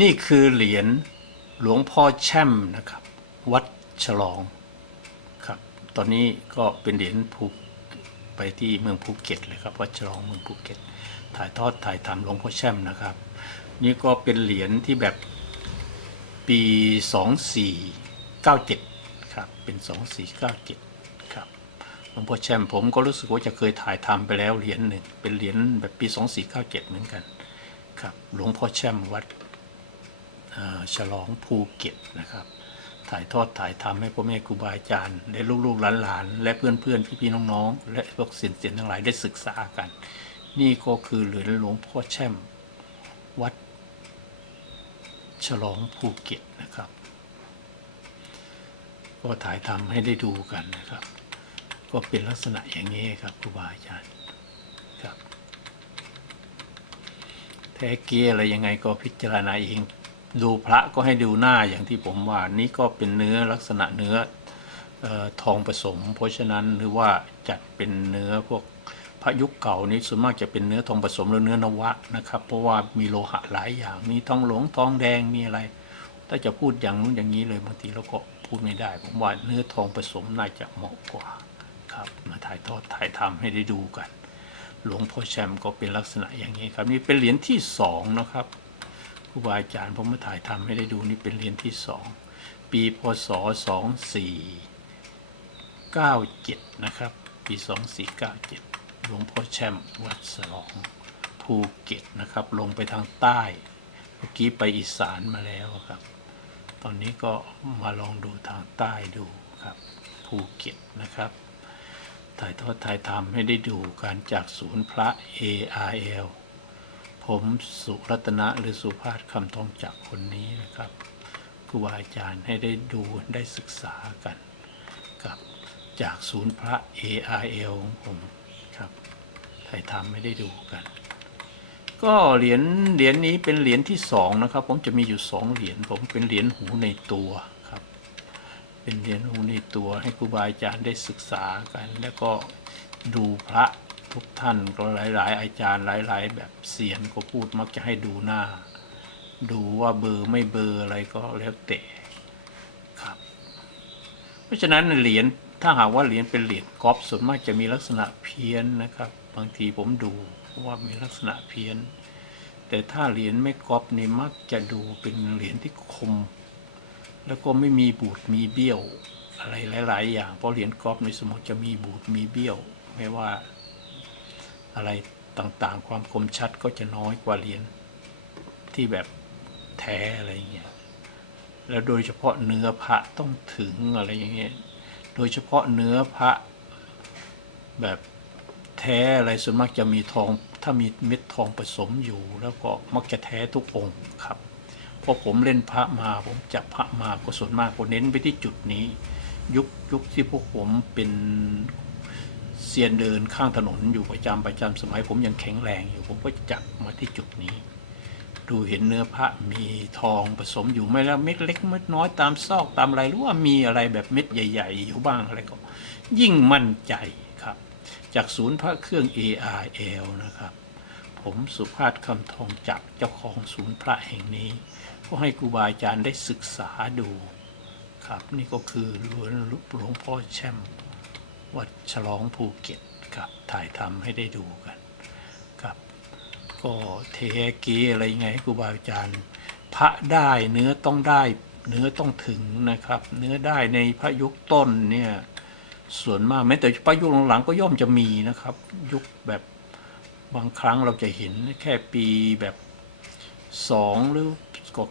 นี่คือเหรียญหลวงพ่อแช่มนะครับ วัดฉลองครับ ตอนนี้ก็เป็นเหรียญภูไปที่เมืองภูเก็ตเลยครับวัดฉลองเมืองภูเก็ต ถ่ายทอดถ่ายทำหลวงพ่อแช่มนะครับ นี่ก็เป็นเหรียญที่แบบปี 2497ครับเป็น 2497ครับหลวงพ่อแช่มผมก็รู้สึกว่าจะเคยถ่ายทำไปแล้วเหรียญหนึ่งเป็นเหรียญแบบปี 2497 เหมือนกันครับหลวงพ่อแช่มวัด ฉลองภูเก็ตนะครับ ถ่ายทอดถ่ายทำให้พ่อแม่ครูบาอาจารย์และลูกๆหลานๆและเพื่อนๆพี่ๆน้องๆ และพวกเสียนๆทั้งหลายได้ศึกษากัน นี่ก็คือเหรียญหลวงพ่อแช่มวัด ฉลองภูเก็ตนะครับ ก็ถ่ายทำให้ได้ดูกันนะครับ ก็เป็นลักษณะอย่างนี้ครับครูบาอาจารย์ครับแท้เกียอะไรยังไงก็พิจารณาเอง ดูพระก็ให้ดูหน้าอย่างที่ผมว่านี่ก็เป็นเนื้อลักษณะเนื้อออทองผสม เพราะฉะนั้นหรือว่าจัดเป็นเนื้อพวกพระยุคเก่านี้ส่วนมากจะเป็นเนื้อทองผสมหรือเนื้อนวะนะครับ เพราะว่ามีโลหะหลายอย่างมีทองหลงทองแดงมีอะไร ถ้าจะพูดอย่างนู้นอย่างนี้เลยบางทีเราก็พูดไม่ได้ ผมว่าเนื้อทองผสมน่าจะเหมาะกว่าครับมาถ่ายทอดถ่ายทำให้ได้ดูกัน หลวงพ่อแชมป์ก็เป็นลักษณะอย่างนี้ครับนี่เป็นเหรียญที่สองนะครับ รูบาอาจารย์ผมมาถ่ายทำให้ได้ดูนี่เป็นเรียญที่สองปีพศสองสี่เก้าเจ็ดนะครับ ปีสองสี่เก้าเจ็ดหลวงพ่อแชมวัดสลองภูเก็ตนะครับ ลงไปทางใต้ เมื่อกี้ไปอีสานมาแล้วครับ ตอนนี้ก็มาลองดูทางใต้ดูครับภูเก็ตนะครับ ถ่ายทอดถ่ายทำให้ได้ดูการจากศูนย์พระ ARL ผมสุรัตนะหรือสุภาพคำทองจากคนนี้นะครับครูบาอาจารย์ให้ได้ดูได้ศึกษากันกับจากศูนย์พระ ARL ของผมครับถ่ายทำให้ได้ดูกัน ก็เหรียญเหรียญนี้เป็นเหรียญที่สองนะครับ ผมจะมีอยู่สองเหรียญผมเป็นเหรียญหูในตัวครับ เป็นเหรียญหูในตัวให้ครูบาอาจารย์ได้ศึกษากัน แล้วก็ดูพระ ทุกท่านก็หลาย ๆ อาจารย์หลาย ๆ แบบเสียนก็พูดมักจะให้ดูหน้า ดูว่าเบอร์ไม่เบอร์อะไรก็แล้วแต่ครับ เพราะฉะนั้นเหรียญถ้าหากว่าเหรียญเป็นเหรียญกอล์ฟส่วนมากจะมีลักษณะเพี้ยนนะครับ บางทีผมดูว่ามีลักษณะเพี้ยน แต่ถ้าเหรียญไม่กอล์ฟนี่มักจะดูเป็นเหรียญที่คม แล้วก็ไม่มีบูดมีเบี้ยวอะไรหลาย ๆ อย่าง เพราะเหรียญกอล์ฟในสมมติจะมีบูดมีเบี้ยว ไม่ว่า อะไรต่างๆ ความคมชัดก็จะน้อยกว่าเหรียญที่แบบแท้อะไรอย่างเงี้ย แล้วโดยเฉพาะเนื้อพระต้องถึงอะไรอย่างเงี้ย โดยเฉพาะเนื้อพระแบบแท้อะไรส่วนมากจะมีทอง ถ้ามีเม็ดทองผสมอยู่ แล้วก็มักจะแท้ทุกองค์ครับ เพราะผมเล่นพระมาผมจับพระมาก็ส่วนมากก็เน้นไปที่จุดนี้ ยุคยุคที่พวกผมเป็น เซียนเดินข้างถนนอยู่ประจำประจำสมัย ผมยังแข็งแรงอยู่ผมก็จับมาที่จุดนี้ ดูเห็นเนื้อพระมีทองผสมอยู่ไม่แล้วเม็ดเล็กเม็ดน้อยตามซอกตามอะไรหรือว่ามีอะไรแบบเม็ดใหญ่ ๆ อยู่บ้างอะไรก็ยิ่งมั่นใจครับ จากศูนย์พระเครื่อง ARL นะครับ ผมสุภาพคำทองจากเจ้าของศูนย์พระแห่งนี้ก็ให้ครูบาอาจารย์ได้ศึกษาดูครับ นี่ก็คือหลวงหลวงพ่อแช่ม วัดฉลองภูเก็ตครับถ่ายทำให้ได้ดูกันครับก็เทเกอะไรยังไงให้ครูบาอาจารย์พระได้เนื้อต้องได้เนื้อต้องถึงนะครับ เนื้อได้ในพระยุคต้นเนี่ยส่วนมากแม้แต่พระยุคหลังๆก็ย่อมจะมีนะครับ ยุคแบบบางครั้งเราจะเห็นแค่ปีแบบสองหรือ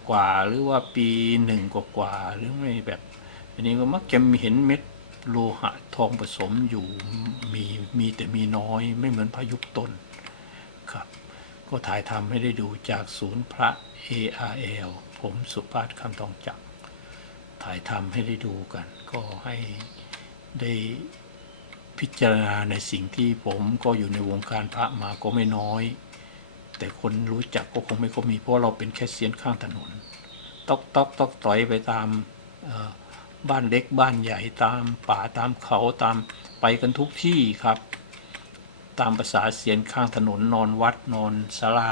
กว่าหรือว่าปีหนึ่งกว่าหรือไม่แบบ อันนี้ก็มักจะมีเห็นเม็ด โลหะทองผสมอยู่มีมีแต่มีน้อยไม่เหมือนพระยุต้นครับ ก็ถ่ายทำให้ได้ดูจากศูนย์พระ ARL ผมสุภาพคำทองจักรถ่ายทำให้ได้ดูกัน ก็ให้ได้พิจารณาในสิ่งที่ผมก็อยู่ในวงการพระมาก็ไม่น้อย แต่คนรู้จักก็คงไม่ก็มีเพราะเราเป็นแค่เสียนข้างถนน ตอกตอกตอกต่อยไปตามเอ่อ บ้านเล็กบ้านใหญ่ตามป่าตามเขาตามไปกันทุกที่ครับ ตามภาษาเสียนข้างถนนนอนวัดนอนศาลา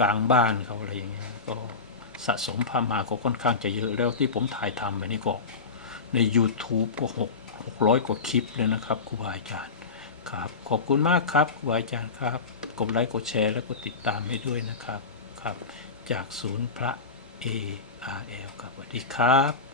กลางบ้านเขาอะไรอย่างเงี้ยก็สะสมพามาก็ค่อนข้างจะเยอะแล้วที่ผมถ่ายทำไปนี่ก็ใน YouTube ก็หกหกร้อยกว่าคลิปเลยนะครับครูบาอาจารย์ครับ ขอบคุณมากครับครูบาอาจารย์ครับ กดไลค์กดแชร์และกดติดตามให้ด้วยนะครับครับ จากศูนย์พระ ARL ครับสวัสดีครับ